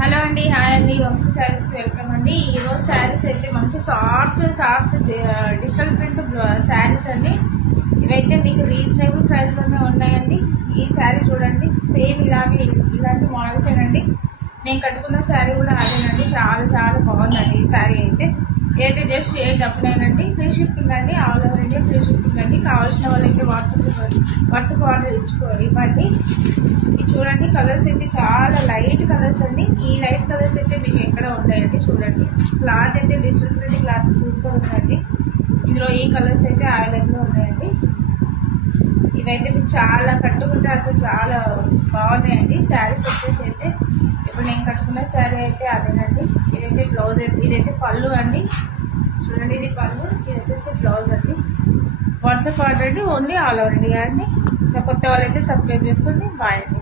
Hello అండి, hi అండి. వంశీ శారీస్కి వెల్కమ్ అండి. ఈరోజు శారీస్ అయితే మంచి సాఫ్ట్ డిజిటల్ ప్రింట్ శారీస్ అండి. ఇవైతే మీకు రీజనబుల్ ప్రైస్లోనే ఉన్నాయండి. ఈ శారీ చూడండి, సేమ్ ఇలాంటి మోడల్స్ ఏనండి. నేను కట్టుకున్న శారీ కూడా అదేనండి. చాలా చాలా బాగుందండి ఈ శారీ అయితే. ఏదైతే జస్ట్ డబ్బునేనండి. ఫ్రీ షిప్పింగ్ అండి, all over India free shipping అండి. కావాల్సిన వాళ్ళైతే వాట్సాప్ ఆర్డర్ ఇవ్వండి. ఇది చూడండి, కలర్స్ అయితే చాలా లైట్ కలర్స్ అండి. ఈ లైట్ కలర్స్ అయితే మీకు ఎక్కడ ఉన్నాయండి. చూడండి, క్లాత్ అయితే డిజిటల్ ప్రింట్ క్లాత్ సూపర్ ఉందండి. ఇందులో ఈ కలర్స్ అయితే అవైలబుల్గా ఉన్నాయండి. ఇవైతే మీకు చాలా కట్టుకుంటే అసలు చాలా బాగున్నాయండి శారీస్ వచ్చేసి అయితే. ఇప్పుడు నేను కట్టుకున్న శారీ అయితే అదేనండి. ఇదైతే బ్లౌజ్, ఇదైతే పళ్ళు అండి. చూడండి, ఇది పళ్ళు, ఇది వచ్చేసి బ్లౌజ్ అండి. వాట్సాప్ ఆర్డర్ అండి, ఓన్లీ ఆల్ ఓవర్ ఇండియా అండి. సో కొత్త వాళ్ళైతే సబ్స్క్రైబ్ చేసుకోండి. బాయ్ అండి.